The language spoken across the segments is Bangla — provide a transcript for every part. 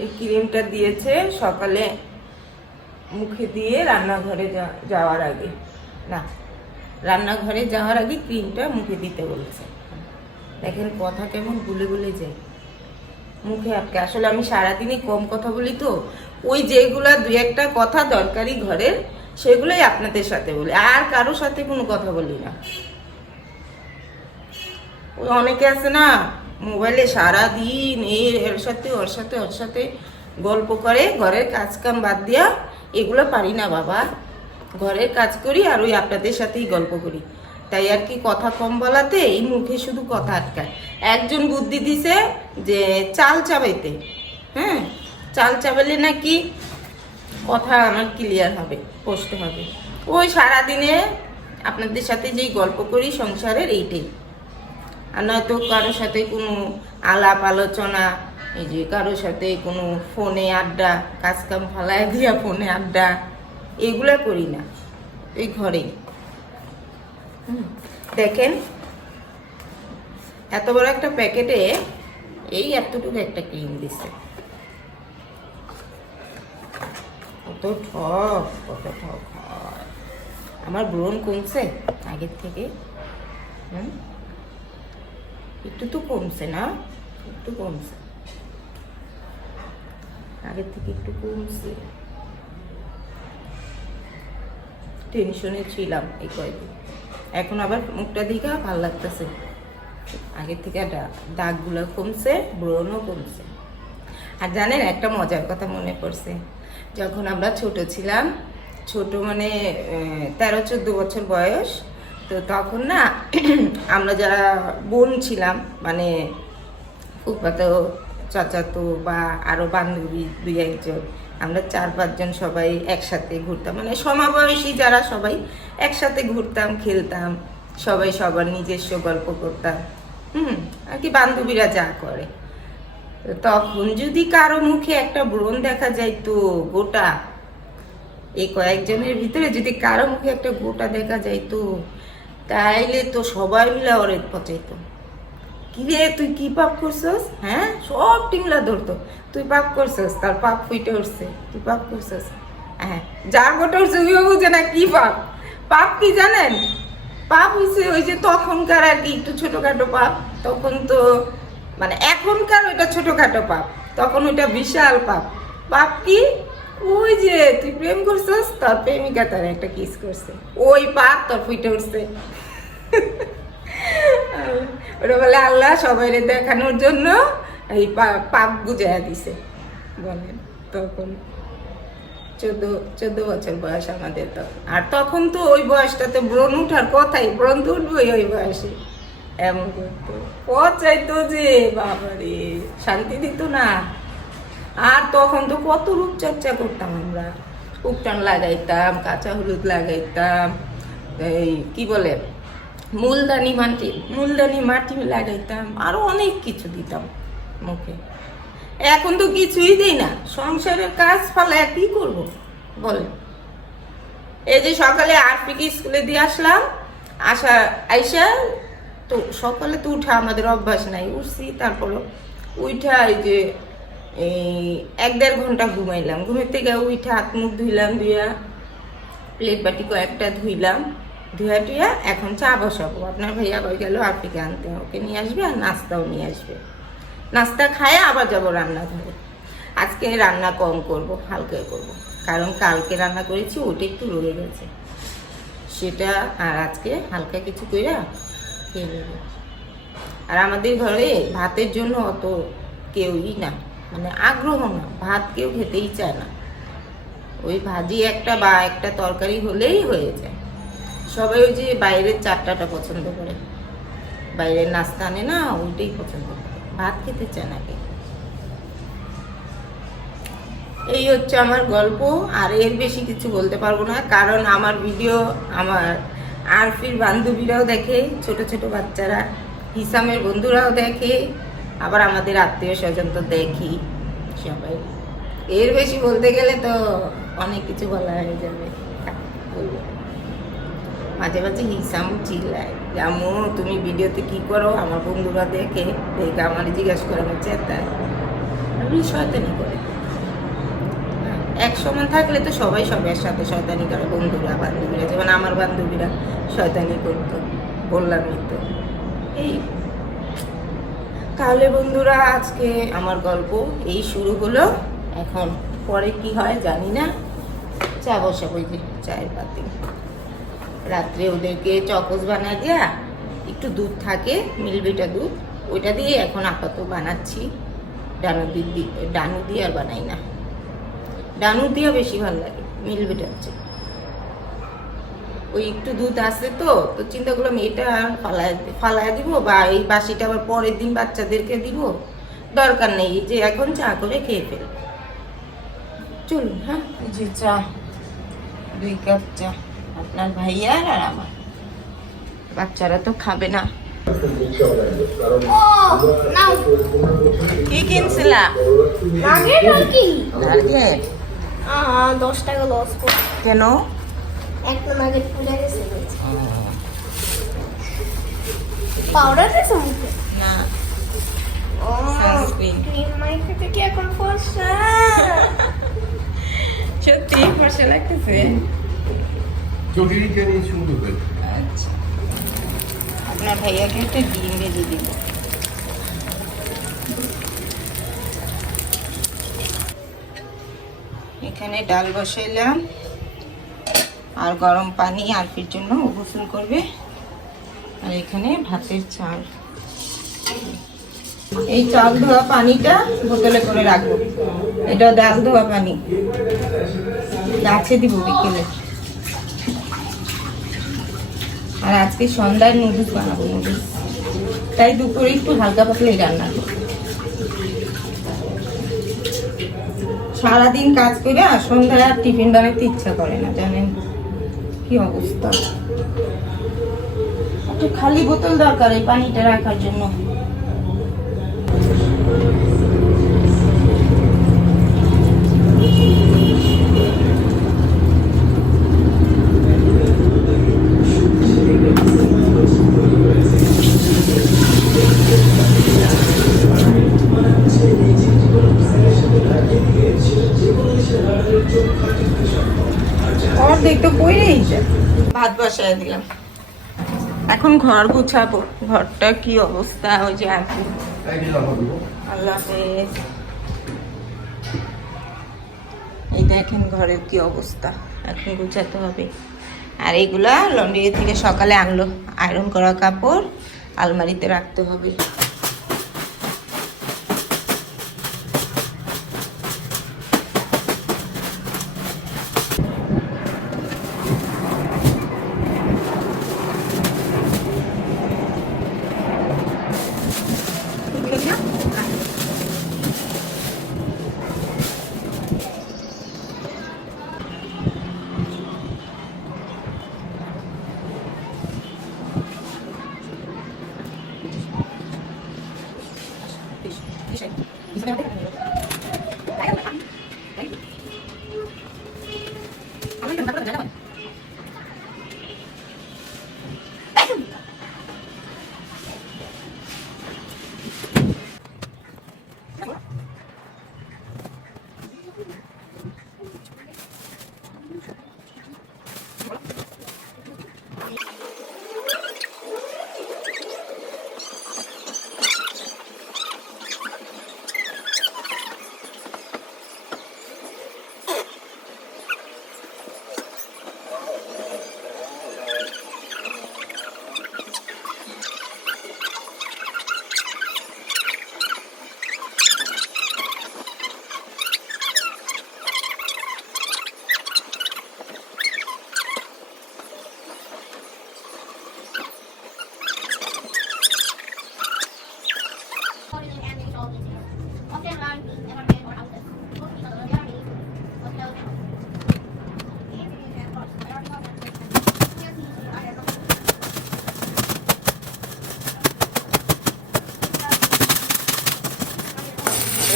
এই ক্রিমটা দিয়েছে সকালে মুখে দিয়ে রান্নাঘরে যাওয়ার আগে। না, রান্নাঘরে যাওয়ার আগে ক্রিমটা মুখে দিতে বলেছে। দেখেন কথা কেমন গুলে গুলে যায়। মুখে আটকে আসলে আমি সারাদিনই কম কথা বলি তো। ওই যেগুলা দু একটা কথা দরকারি ঘরের, সেগুলোই আপনাদের সাথে বলি। আর কারোর সাথে কোনো কথা বলি না। ওই অনেকে আছে না মোবাইলে সারা দিন এর সাথে ওর সাথে ওর সাথে গল্প করে, ঘরের কাজকাম বাদ দিয়া এগুলো পারি না বাবা। ঘরের কাজ করি আর ওই আপনাদের সাথেই গল্প করি। তাই আর কি কথা কম বলাতে এই মুখে শুধু কথা আটকায়। একজন বুদ্ধি দিছে যে চাল চাবাইতে। হ্যাঁ চাল চাবাইলে নাকি কথা আমার ক্লিয়ার হবে, স্পষ্ট হবে। ওই সারাদিনে আপনাদের সাথে যেই গল্প করি, সংসারের এইটাই। আর নয়তো কারোর সাথে কোনো আলাপ আলোচনা এই যে কারোর সাথে কোনো ফোনে আড্ডা কাজ কাম ফালায় দিয়া ফোনে আড্ডা এগুলা করি না এই হুম, দেখেন এত বড় একটা প্যাকেটে এই এতটুকু একটা ক্রিম দিছে। কত ঠক কত ঠক আমার ব্রণ কমছে আগের থেকে। হুম? একটু তো কমছে না? একটু কমছে। আগের থেকে একটু কমছে। টেনশনে ছিলাম এই কয়েকদিন। এখন আবার মুখটা দিকে ভালো লাগতেছে। আগের থেকে দাগগুলো কমছে, ব্রণও কমছে। আর জানেন, একটা মজার কথা মনে পড়ছে। যখন আমরা ছোট ছিলাম, ছোট মানে তেরো, চোদ্দ বছর বয়স তো তখন না, আমরা যারা বোন ছিলাম মানে ফুফাতো, চাচাতো বা আরও বান্ধবী দুই একজন, আমরা চার পাঁচজন সবাই একসাথে ঘুরতাম। মানে সমাবয়সী যারা সবাই একসাথে ঘুরতাম, খেলতাম, সবাই সবার নিজস্ব গল্প করতাম। হুম, আর কি বান্ধবীরা যা করে। তো তখন যদি কারও মুখে একটা ব্রণ দেখা যায়, তো গোটা এই কয়েকজনের ভিতরে যদি কারও মুখে একটা গোটা দেখা যাইতো তাইলে তো সবাই মিলে ওরে পচাইতো। কি রে, তুই কি পাপ করছস? হ্যাঁ? সব টিংলা ধরতো। তুই পাপ করছস, তার পাপ ফুইটে উঠছে। তুই পাপ করছস। হ্যাঁ যার গোটা উঠছে ওইও বুঝে না কি পাপ। পাপ কি জানেন? পাপ হইছে ওই যে তখনকার আর কি, একটু ছোটোখাটো পাপ। তখন তো মানে এখনকার ওইটা ছোটোখাটো পাপ। তখন ওইটা বিশাল পাপ। পাপ কি? ওই যে, তুই প্রেম করছস? তোর প্রেমিকা তার একটা কিস করছে। ওই পাপ তোর ফুইটে উঠছে। ওরা বলে, আল্লাহ সবাই দেখানোর জন্য এই পাপ বুঝাইয়া দিছে। বলেন তখন চোদ্দ চোদ্দ বছর বয়স আমাদের তো আর তখন তো ওই বয়সটাতে ব্রণ উঠার কথাই, ব্রণ তো উঠবই ওই বয়সে। এমন করতো। পচাইতো যে, বাবারে, শান্তি দিত না। আর তখন তো কত রূপচর্চা করতাম আমরা। উপটান লাগাইতাম, কাঁচা হলুদ লাগাইতাম, এই কি বলে, মূলদানি মাটি মূলদানি মাটি লাগাইতাম, আরও অনেক কিছু দিতাম মুখে। এখন তো কিছুই দিই না, সংসারের কাজ ফালে কি করব বলেন এই যে সকালে আরপিকে স্কুলে দিয়ে আসলাম, আসা, আইসা তো সকালে তো উঠা আমাদের অভ্যাস নাই, উঠছি, তারপরও উঠা এই যে এই এক দেড় ঘণ্টা ঘুমাইলাম। ঘুমের থেকে উঠা হাত মুখ ধুইলাম, ধুইয়া প্লেট বাটি কয়েকটা ধুইলাম ধুয়া টুয়া এখন চা বসাবো। আপনার ভাইয়া কই গেল? আরপিকে আনতে ওকে নিয়ে আসবে আর নাস্তাও নিয়ে আসবে। নাস্তা খায় আবার যাব রান্নাঘরে আজকে রান্না কম করব, হালকা করব। কারণ কালকে রান্না করেছি, ওটা একটু রয়ে গেছে। সেটা আর আজকে হালকা কিছু কইরা খেয়ে নেব। আর আমাদের ঘরে ভাতের জন্য অত কেউই না। মানে আগ্রহ না, ভাত কেউ খেতেই চায় না। ওই ভাজি একটা বা একটা তরকারি হলেই হয়ে যায়। সবাই ওই যে বাইরের চারটাটা পছন্দ করে। বাইরের নাস্তা আনে না ওইটাই পছন্দ করে। ভাত খেতে চায় না কেউ। এই হচ্ছে আমার গল্প, আর এর বেশি কিছু বলতে পারব না, কারণ আমার ভিডিও আমার আরফির বান্ধবীরাও দেখে, ছোট ছোট বাচ্চারা, হিসামের বন্ধুরাও দেখে আবার আমাদের আত্মীয় স্বজন তো দেখি সবাই। এর বেশি বলতে গেলে তো অনেক কিছু বলা হয়ে যাবে। মাঝে মাঝে হিসাম চিল্লায় যেমন তুমি ভিডিওতে কি করো? আমার বন্ধুরা দেখে দেখে আমার জিজ্ঞাসা করে, আমার চেতায় আমি শয়তানি করে। এক সমান থাকলে তো সবাই সবার সাথে শয়তানি করে, বন্ধুরা, বান্ধবীরা। যেমন আমার বান্ধবীরা শয়তানি করতো, বললামই তো। এই তাহলে বন্ধুরা আজকে আমার গল্প এই শুরু হলো। এখন পরে কি হয় জানি না। চা বসাবো যে চায়ের পাতি। রাত্রে ওদেরকে চকস বানা দিয়া একটু দুধ থাকে, মিলবেটা দুধ, ওইটা দিয়ে এখন আপাতত বানাচ্ছি। ডানু দিয়ে ডানু দিয়ে আর বানাই না। ডানু দিয়ে বেশি ভালো লাগে, মিলবেটা হচ্ছে। ওই একটু দুধ আছে তো তো চিন্তা করলাম এটা ফালায় ফালায় দিব বা এই বাসিটা আবার পরের দিন বাচ্চাদেরকে দিব। দরকার নেই যে এখন চা করে খেয়ে ফেল। চলুন হ্যাঁ? যে চা দুই কাপ চা আপনার ভাইয়ার আর আমার। বাচ্চারা তো খাবে না। কি কিনছিলা? কেন? একটা নাগেট পূজা গেছে পাউডার মুখে? না। ও. ক্রিম মাইকে এখন ফর্সা? সত্যি ফর্সা লাগতেছে। চটিরিটা নিয়ে সুন্দর করে আচ্ছা। আপনার ভাইয়াকে একটা ডিম ভেজে দিব। এখানে ডাল বসাইলাম। আর গরম পানি আরফির জন্য গোসল করবে। আর এখানে ভাতের চাল। এই চাল ধোয়া পানিটা বোতলে করে রাখব। এটা ডাল ধোয়া পানি। গাছে দিব বিকেলে। আর আজকে সন্ধ্যায় নুডলস বানাবো, নুডলস। তাই দুপুরে একটু হালকা পাতলাই রান্না করব সারাদিন কাজ করে আর সন্ধ্যায় আর টিফিন বানাতে ইচ্ছা করে না, জানেন? কি অবস্থা? একটু খালি বোতল দরকার এই পানিটা রাখার জন্য। ভাত দিলাম এখন ঘর গুছাবো। ঘরটা কি অবস্থা? ওই যে হবে আল্লাহ এই দেখেন ঘরের কি অবস্থা। এখন গুছাতে হবে। আর এইগুলা লন্ড্রি থেকে সকালে আনলো। আয়রন করা কাপড়। আলমারিতে রাখতে হবে। 你谁你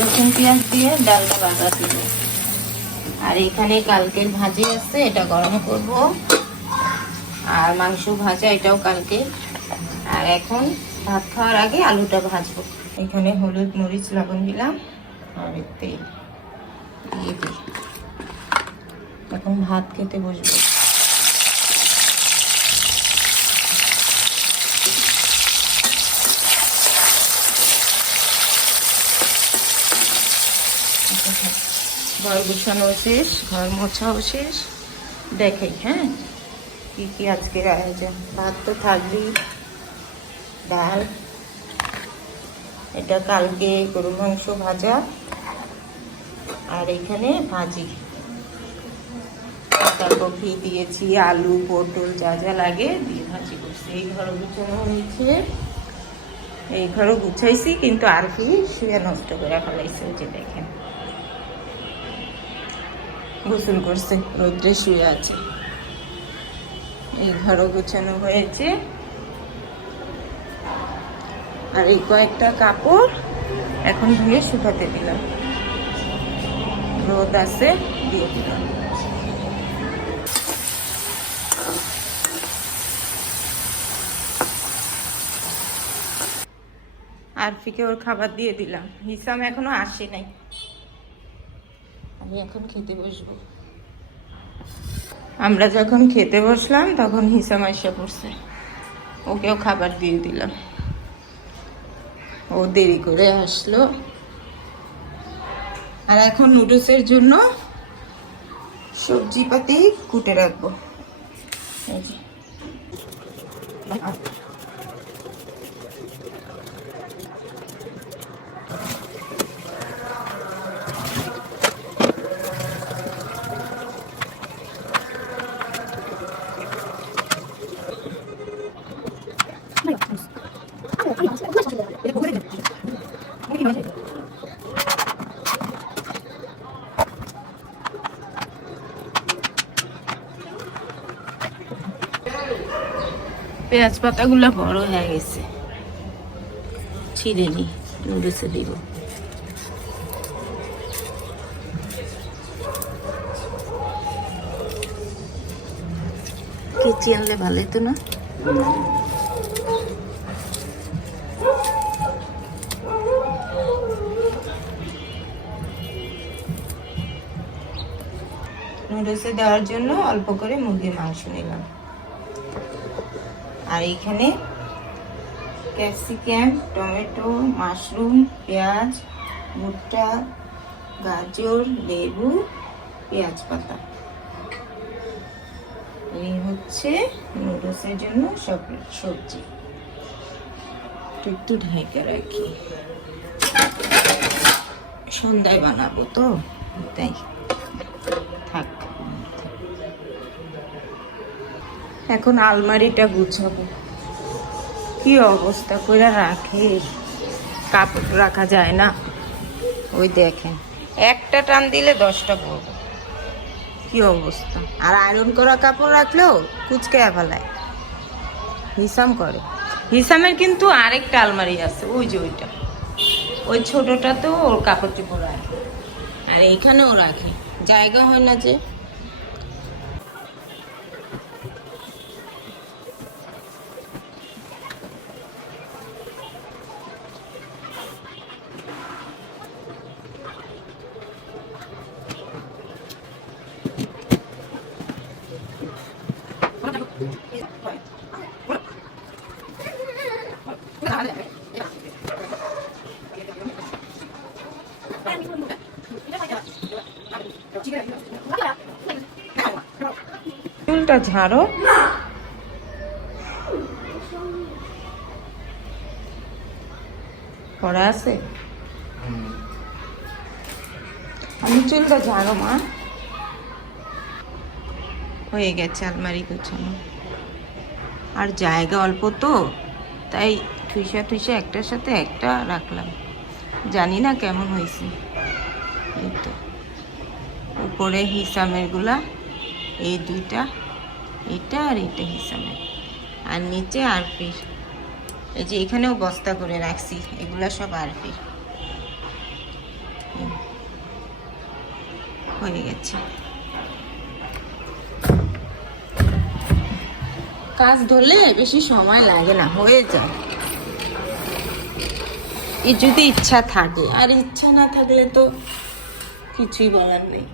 রসুন পেঁয়াজ দিয়ে ডালটা বাটা দিব। আর এখানে কালকের ভাজি আছে, এটা গরম করব। আর মাংস ভাজা, এটাও কালকে। আর এখন ভাত খাওয়ার আগে আলুটা ভাজবো। এখানে হলুদ মরিচ, লবণ দিলাম, আর তেল দিয়ে এখন ভাত খেতে বসবো। ঘর গুছানো শেষ, ঘর মোছাও শেষ। দেখাই হ্যাঁ? কি কি আজকের আয়োজন? ভাত তো থাকবেই। ডাল। এটা কালকে গরু মাংস ভাজা। আর এখানে ভাজি। বাঁধাকপি দিয়েছি, আলু, পটল, যা যা লাগে দিয়ে ভাজি করছি। এই ঘর গুছানো হয়েছে। এই ঘরও গুছাইছি, কিন্তু আর কি শুয়ে নষ্ট করে ফেলাইছে যে দেখেন। গোসল করছে, রোদ্রে শুয়ে আছে। এই ঘরও গোছানো হয়েছে। আর এই কয়েকটা কাপড় এখন ধুয়ে শুকাতে দিলাম। রোদ আছে, দিয়ে দিলাম। আরফিকে ওর খাবার দিয়ে দিলাম। হিসাম এখনও আসে নাই। আমি এখন খেতে বসবো। আমরা যখন খেতে বসলাম, তখন হিসাম এসে পড়ছে। ওকেও খাবার দিয়ে দিলাম। ও দেরি করে আসলো। আর এখন নুডলসের জন্য সবজি পাতি কুটে রাখব। এই। পেঁয়াজ পাতাগুলো বড় হয়ে গেছে। ছিঁড়ে নি নুডলসে দিব। কেচি আনলে ভালো তো না? নুডলসে দেওয়ার জন্য অল্প করে মুরগির মাংস নিলাম। আর এইখানে ক্যাপসিকাম, টমেটো, মাশরুম, পেঁয়াজ, ভুট্টা, গাজর, লেবু, পেঁয়াজ পাতা। এই হচ্ছে নুডলসের জন্য সব সবজি। একটু ঢেকে রাখি। সন্ধ্যায় বানাবো তো, তাই। এখন আলমারিটা গুছাবো। কি অবস্থা? করে রাখে কাপড় রাখা যায় না। ওই দেখেন, একটা টান দিলে দশটা পড়বে। কি অবস্থা? আর আয়রন করা কাপড় রাখলেও কুচকে ফেলায়। হিসাম করে। হিসামের কিন্তু আরেকটা আলমারি আছে, ওই যে ওইটা। ওই ছোটটা তো ওর কাপড় চোপড় আর এখানেও রাখে। জায়গা হয় না যে চুলটা ঝাড়ো। পড়া আছে? আমি চুলটা ঝাড়ো, মা। হয়ে গেছে আলমারি গোছানো। আর জায়গা অল্প তো, তাই ঠুইসা ঠুইসা একটার সাথে একটা রাখলাম। জানি না কেমন হয়েছে। এই তো। উপরে হিসামেরগুলা এই দুইটা। এটা আর এটা হিসামের আর নিচে আরফির এই যে এখানেও বস্তা করে রাখছি, এগুলা সব আরফির হুম। হয়ে গেছে। কাজ ধরলে বেশি সময় লাগে না, হয়ে যায়। এই যদি ইচ্ছা থাকে, আর ইচ্ছা না থাকলে তো কিছুই বলার নেই।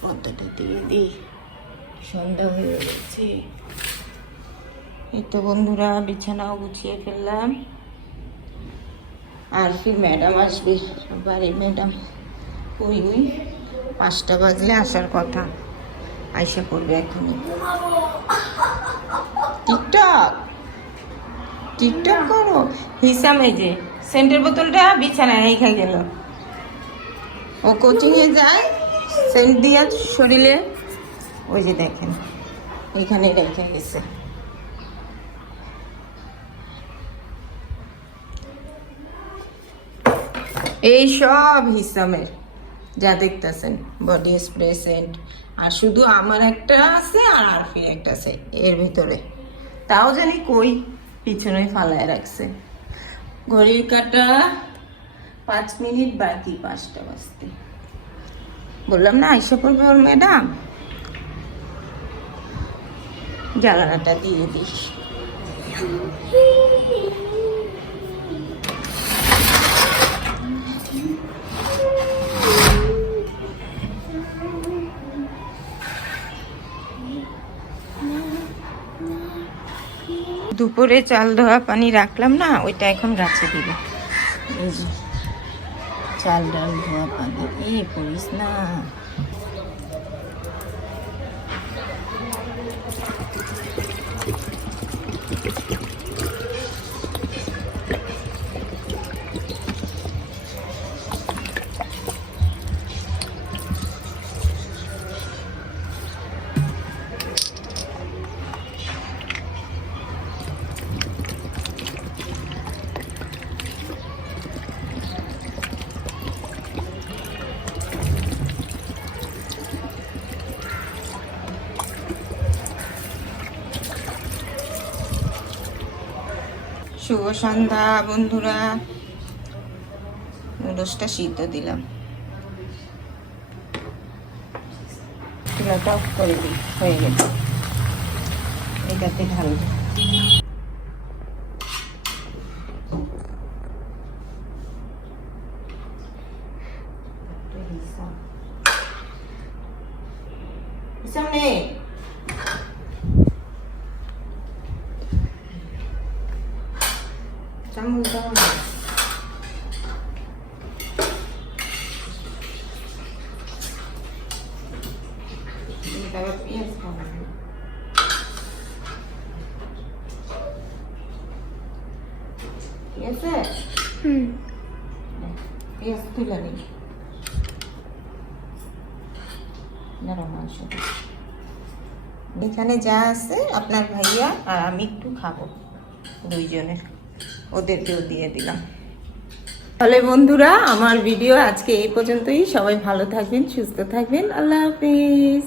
পদ্মাটা দিয়ে দিই। সন্ধ্যা হয়ে গেছে এই তো বন্ধুরা বিছানাও গুছিয়ে ফেললাম। আর কি ম্যাডাম আসবে? বাড়ির ম্যাডাম। ওই ওই পাঁচটা বাজলে আসার কথা। আইসা পড়বে এখনই। টিকটক? টিকটক করো? হিসাম এই যে সেন্টের বোতলটা বিছানায় রেখে গেল। ও কোচিংয়ে যায় সেন্ট দিয়া শরীরে ওই যে দেখেন, ওইখানে রেখে গেছে। এই সব হিসামের, যা দেখতেছেন বডি স্প্রে সেন্ট আর শুধু আমার একটা আছে আর আরফির একটা আছে, এর ভিতরে। তাও জানি কই পিছনে ফালায় রাখছে। ঘড়ির কাটা পাঁচ মিনিট বাকি, পাঁচটা বাজতে। বললাম, না আইসা পড়বে ওর ম্যাডাম জ্বালানাটা দিয়ে দিস। দুপুরে চাল ধোয়া পানি রাখলাম না, ওইটা এখন গাছে দিব। চাল ডাল ধোয়া পানি, এই করিস না। শুভ সন্ধ্যা বন্ধুরা। নুডলসটা সিদ্ধ দিলাম। চুলাটা অফ করে দিই হয়ে গেছে। এটাতে ঢালবো হিসাব নেই চামচ দাও না তারপর পেঁয়াজ খাওয়া ঠিক আছে হুম পেঁয়াজ তুলে নিই দাঁড়াও মাংস এখানে যা আছে আপনার ভাইয়া আর আমি একটু খাব দুইজনে ওদেরকেও দিয়ে দিলাম তাহলে বন্ধুরা আমার ভিডিও আজকে এই পর্যন্তই। সবাই ভালো থাকবেন সুস্থ থাকবেন। আল্লাহ হাফিজ।